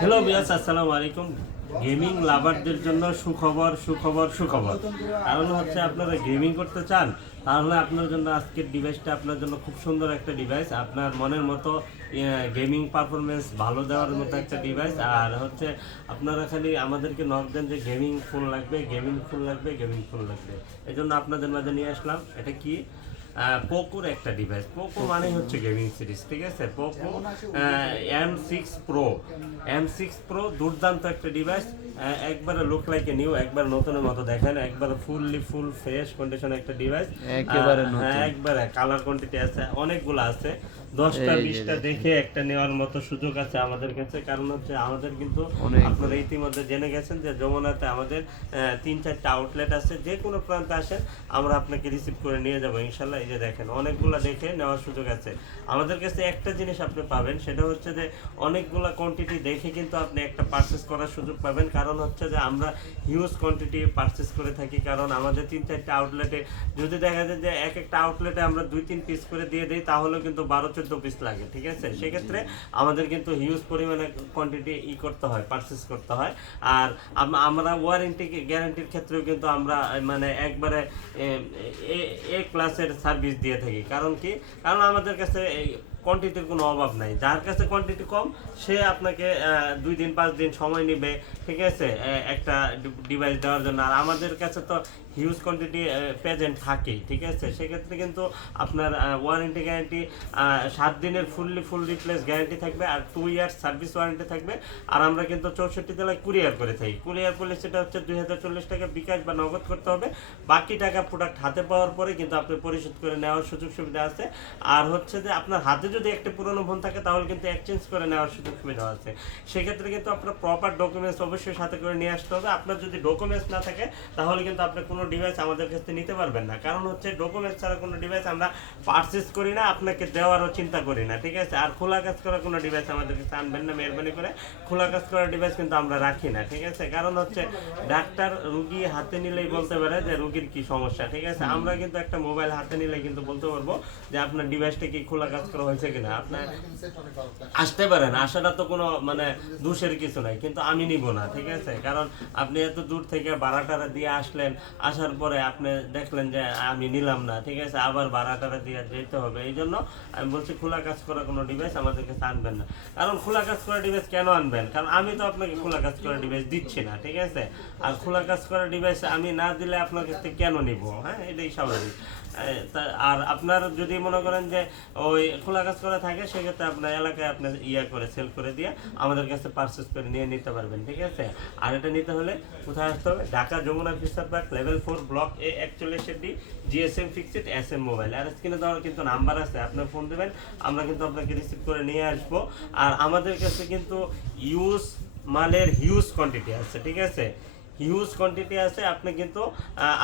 Hello বিয়াস আসসালামু আলাইকুম। Gaming লাভারদের জন্য সুখবর সুখবর সুখবর। কারণ হচ্ছে আপনারা গেমিং করতে চান, তাহলে আপনার জন্য আজকের ডিভাইসটা আপনার জন্য খুব সুন্দর একটা ডিভাইস আপনার মনের মতো গেমিং পারফরমেন্স ভালো দেওয়ার মতো একটা ডিভাইস আর হচ্ছে আপনারা খালি আমাদেরকে নক দেন যে গেমিং ফোন লাগবে গেমিং ফোন লাগবে গেমিং ফোন লাগবে। এই জন্য আপনাদের মাঝে নিয়ে আসলাম। এটা কি? পোকোর একটা ডিভাইস পোকো মানে হচ্ছে গেমিং সিরিজ ঠিক আছে? Poco M six Pro M six Pro দুর্দান্ত একটা ডিভাইস একবারে লুক লাইক এ নিউ একবার নতুনের মতো দেখেন একবার ফুললি ফুল ফ্রেশ কন্ডিশন একটা ডিভাইস একবারে নতুন। হ্যাঁ একবারে কালার কোয়ান্টিটি আছে অনেকগুলো আছে। দশটা বিশটা দেখে একটা নেওয়ার মতো সুযোগ আছে আমাদের কাছে। কারণ হচ্ছে আমাদের কিন্তু আপনারা ইতিমধ্যে জেনে গেছেন যে যমুনাতে আমাদের তিন চারটা আউটলেট আছে। যে কোনো প্রান্তে আসেন আমরা আপনাকে রিসিভ করে নিয়ে যাব ইনশাল্লাহ। এই যে দেখেন অনেকগুলো দেখে নেওয়ার সুযোগ আছে। আমাদের কাছে একটা জিনিস আপনি পাবেন সেটা হচ্ছে যে অনেকগুলো কোয়ান্টিটি দেখে কিন্তু আপনি একটা পারচেস করার সুযোগ পাবেন। কারণ হচ্ছে যে আমরা হিউজ কোয়ান্টিটি পারচেস করে থাকি। কারণ আমাদের তিন চারটা আউটলেটে যদি দেখা যায় যে এক একটা আউটলেটে আমরা দুই তিন পিস করে দিয়ে দিই তাহলেও কিন্তু বারো চোদ্দ পিস লাগে, ঠিক আছে? সেক্ষেত্রে আমাদের কিন্তু হিউজ পরিমাণে কোয়ান্টিটি ই করতে হয় পারচেস করতে হয়। আর আমরা ওয়ারেন্টি গ্যারান্টির ক্ষেত্রেও কিন্তু আমরা মানে একবারে, এ ক্লাসের সার্ভিস দিয়ে থাকি। কারণ কি? কারণ আমাদের কাছে কোয়ান্টিটির কোনো অভাব নাই। যার কাছে কোয়ান্টিটি কম, সে আপনাকে দুই দিন, পাঁচ দিন সময় নেবে, ঠিক আছে? একটা ডিভাইস দেওয়ার জন্য। আর আমাদের কাছে তো হিউজ কোয়ান্টিটি প্রেজেন্ট থাকেই, ঠিক আছে? সেক্ষেত্রে কিন্তু আপনার ওয়ারেন্টি গ্যারান্টি সাত দিনের ফুললি ফুল রিপ্লেস গ্যারান্টি থাকবে আর টু ইয়ার্স সার্ভিস ওয়ারেন্টি থাকবে। আর আমরা কিন্তু চৌষট্টি জেলায় কুরিয়ার করে থাকি। কুরিয়ার করলে সেটা হচ্ছে দুই হাজার চল্লিশ টাকা বিকাশ বা নগদ করতে হবে। বাকি টাকা প্রোডাক্ট হাতে পাওয়ার পরে কিন্তু আপনি পরিশোধ করে নেওয়ার সুযোগ সুবিধা আছে। আর হচ্ছে যে আপনার হাতে যদি একটা পুরনো ফোন থাকে, তাহলে কিন্তু এক্সচেঞ্জ করে নেওয়ার সুযোগ সুবিধা আছে। সেক্ষেত্রে কিন্তু আপনার প্রপার ডকুমেন্টস অবশ্যই সাথে করে নিয়ে আসতে হবে। আপনার যদি ডকুমেন্টস না থাকে, তাহলে কিন্তু আপনি কোনো ডিভাইস আমাদের কাছ থেকে নিতে পারবেন না। কারণ হচ্ছে ডকুমেন্টস ছাড়া কোনো ডিভাইস আমরা পারচেস করি না। আপনাকে দেওয়ারও চিন্তা করি না ঠিক আছে? আর খোলা কাজ করা কোনো ডিভাইস আমাদের কাছে আনবেন না মেহরবানি করে। খোলা কাজ করা ডিভাইস কিন্তু আমরা রাখি না ঠিক আছে? কারণ হচ্ছে ডাক্তার রুগী হাতে নিলেই বলতে পারে যে রুগীর কি সমস্যা ঠিক আছে? আমরা কিন্তু একটা মোবাইল হাতে নিলে কিন্তু বলতে পারব যে আপনার ডিভাইসটা কি খোলা কাজ করা হয়েছে কিনা। আপনার আসতে পারেন আসাটা তো কোনো মানে দোষের কিছু নাই কিন্তু আমি নিব না ঠিক আছে? কারণ আপনি এত দূর থেকে ভাড়াটারা দিয়ে আসলেন আসার পরে আপনি দেখলেন যে আমি নিলাম না ঠিক আছে? আবার ভাড়াটারা দিয়ে যেতে হবে এই জন্য আমি বলছি খোলা কাজ করা কোনো ডিভাইস আমাদের কাছে আনবেন না। কারণ খোলা কাজ করা ডিভাইস কেন আনবেন? কারণ আমি তো আপনাকে খোলা কাজ করা ডিভাইস দিচ্ছি না, ঠিক আছে? আর খোলা কাজ করা ডিভাইস আমি না দিলে আপনার কাছ থেকে কেন নিব? হ্যাঁ এটাই স্বাভাবিক। আর আপনার যদি মনে করেন যে ওই খোলা কাজ করা থাকে, সেক্ষেত্রে আপনার এলাকায় আপনি ইয়া করে সেল করে দিয়ে আমাদের কাছে পারচেস করে নিয়ে নিতে পারবেন, ঠিক আছে? আর এটা নিতে হলে কোথায় আসতে হবে? Dhaka Jamuna future park level four block A একচল্লিশ D GSM fixed S M mobile আর স্ক্রিনে দেওয়ার কিন্তু নাম্বার আছে আপনি ফোন দেবেন। আমরা কিন্তু আপনাকে রিসিভ করে নিয়ে আসব। আর আমাদের কাছে কিন্তু ইউজ মালের হিউজ কোয়ান্টিটি আছে, ঠিক আছে? হিউজ কোয়ান্টিটি আছে, আপনি কিন্তু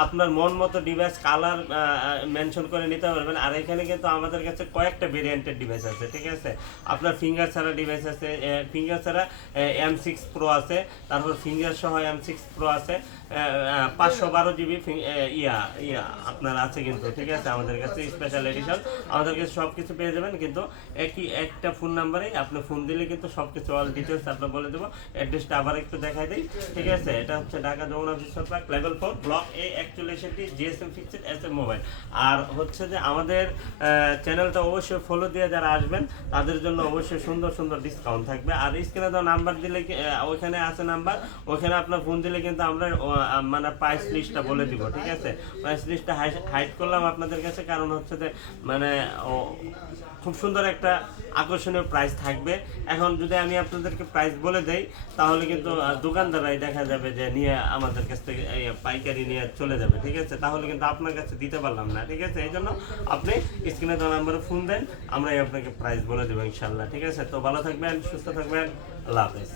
আপনার মন মতো ডিভাইস কালার মেনশন করে নিতে পারবেন। আর এখানে কিন্তু আমাদের কাছে কয়েকটা ভেরিয়েন্টের ডিভাইস আছে, ঠিক আছে? আপনার ফিঙ্গার ছাড়া ডিভাইস আছে ফিঙ্গার ছাড়া এম সিক্স প্রো আছে, তারপর ফিঙ্গার সহ এম সিক্স প্রো আছে পাঁচশো বারো জিবি ইয়া ইয়া আপনার আছে কিন্তু, ঠিক আছে? আমাদের কাছে স্পেশাল এডিশন আমাদের কাছে সব কিছু পেয়ে যাবেন, কিন্তু একই, একটা ফোন নাম্বারে আপনি ফোন দিলে কিন্তু সব কিছু অল ডিটেলস আপনার বলে দেবো। অ্যাড্রেসটা আবার একটু দেখাই দিই, ঠিক আছে? এটা হচ্ছে ঢাকা যমুনা বিশ্ব park level four block A একচল্লিশটি GSM fixed S M mobile আর হচ্ছে যে আমাদের চ্যানেলটা অবশ্যই ফলো দিয়ে যারা আসবেন, তাদের জন্য অবশ্যই সুন্দর সুন্দর ডিসকাউন্ট থাকবে। আর স্ক্রিনে তো নাম্বার দিলে ওইখানে আছে নাম্বার ওখানে আপনার ফোন দিলে কিন্তু আমরা মানে প্রাইস লিস্টটা বলে দিব, ঠিক আছে? প্রাইস লিস্টটা হাইড করলাম আপনাদের কাছে, কারণ হচ্ছে যে মানে খুব সুন্দর একটা আকর্ষণীয় প্রাইস থাকবে। এখন যদি আমি আপনাদেরকে প্রাইস বলে দেই, তাহলে কিন্তু দোকানদারাই দেখা যাবে যে নিয়ে আমাদের কাছ থেকে পাইকারি নিয়ে চলে যাবে, ঠিক আছে? তাহলে কিন্তু আপনার কাছে দিতে পারলাম না, ঠিক আছে? এই জন্য আপনি স্ক্রিনে দেওয়া নাম্বারে ফোন দেন, আমরাই আপনাকে প্রাইস বলে দেবো ইনশাল্লাহ ঠিক আছে? তো ভালো থাকবেন, সুস্থ থাকবেন, আল্লাহ হাফেজ।